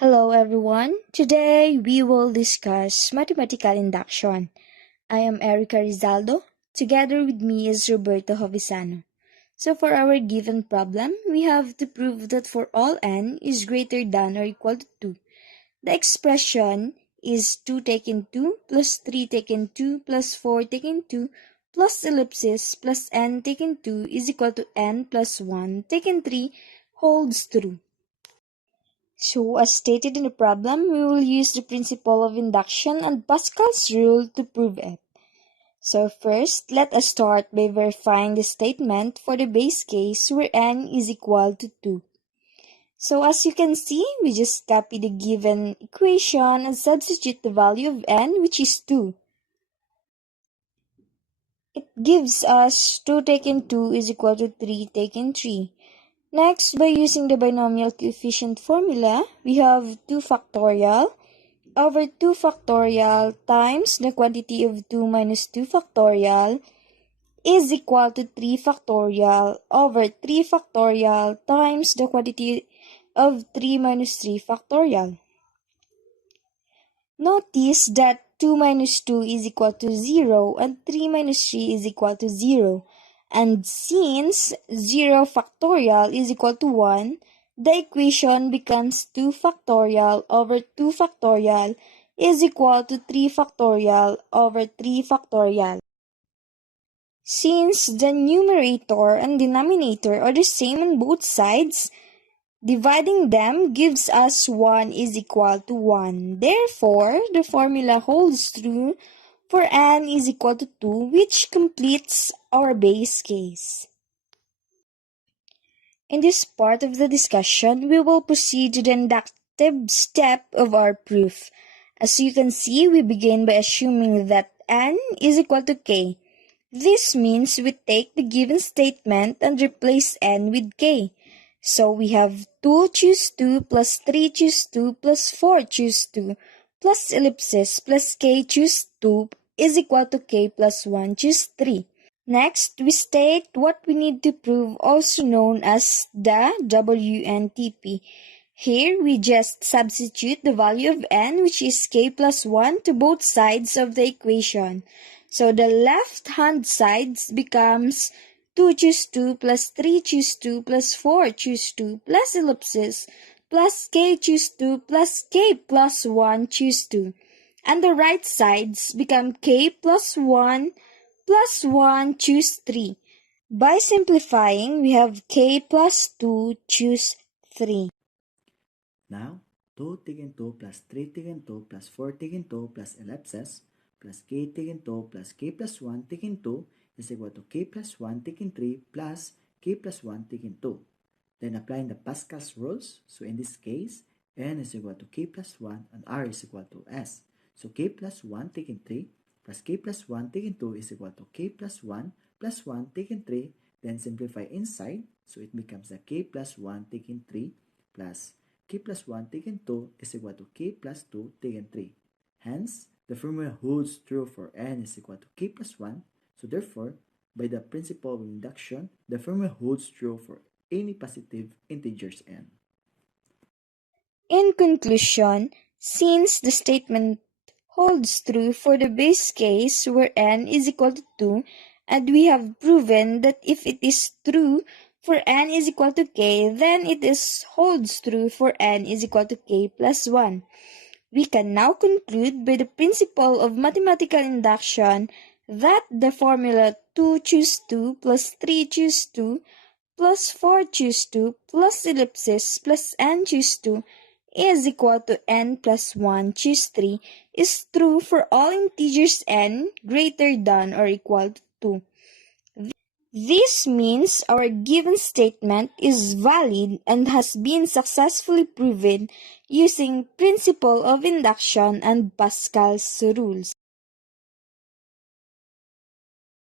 Hello everyone. Today we will discuss mathematical induction. I am Erica Rizaldo. Together with me is Roberto Hovisano. So for our given problem, we have to prove that for all n is greater than or equal to 2. The expression is 2 taken 2 plus 3 taken 2 plus 4 taken 2 plus ellipsis plus n taken 2 is equal to n plus 1 taken 3 holds true. So, as stated in the problem, we will use the principle of induction and Pascal's rule to prove it. So first, let us start by verifying the statement for the base case where n is equal to 2. So as you can see, we just copy the given equation and substitute the value of n, which is 2. It gives us 2 taken 2 is equal to 3 taken 3. Next, by using the binomial coefficient formula, we have 2 factorial over 2 factorial times the quantity of 2 minus 2 factorial is equal to 3 factorial over 3 factorial times the quantity of 3 minus 3 factorial. Notice that 2 minus 2 is equal to 0 and 3 minus 3 is equal to 0. And since 0 factorial is equal to 1, the equation becomes 2 factorial over 2 factorial is equal to 3 factorial over 3 factorial. Since the numerator and denominator are the same on both sides, dividing them gives us 1 is equal to 1. Therefore, the formula holds true for n is equal to 2, which completes our base case. In this part of the discussion, we will proceed to the inductive step of our proof. As you can see, we begin by assuming that n is equal to k. This means we take the given statement and replace n with k. So we have 2 choose 2 plus 3 choose 2 plus 4 choose 2 plus ellipsis plus k choose 2 is equal to k plus 1 choose 3. Next, we state what we need to prove, also known as the WNTP. Here, we just substitute the value of n, which is k plus 1, to both sides of the equation. So the left-hand side becomes 2 choose 2 plus 3 choose 2 plus 4 choose 2 plus ellipsis plus k choose 2 plus k plus 1 choose 2. And the right sides become k plus 1 choose 3. By simplifying, we have k plus 2 choose 3. Now, 2 taken 2 plus 3 taken 2 plus 4 taken 2 plus ellipsis plus k taken 2 plus k plus 1 taken 2 is equal to k plus 1 taken 3 plus k plus 1 taken 2. Then applying the Pascal's rules, so in this case, n is equal to k plus 1 and r is equal to s. So k plus 1 taken 3 plus k plus 1 taken 2 is equal to k plus 1 taken 3. Then simplify inside, so it becomes a k plus 1 taken 3 plus k plus 1 taken 2 is equal to k plus 2 taken 3. Hence, the formula holds true for n is equal to k plus 1. So therefore, by the principle of induction, the formula holds true for any positive integers n. In conclusion, since the statement holds true for the base case where n is equal to 2, and we have proven that if it is true for n is equal to k, then it holds true for n is equal to k plus 1. We can now conclude by the principle of mathematical induction that the formula 2 choose 2 plus 3 choose 2 plus 4 choose 2 plus ellipsis plus n choose 2 is equal to n plus 1 choose 3 is true for all integers n greater than or equal to 2. This means our given statement is valid and has been successfully proven using principle of induction and Pascal's rules.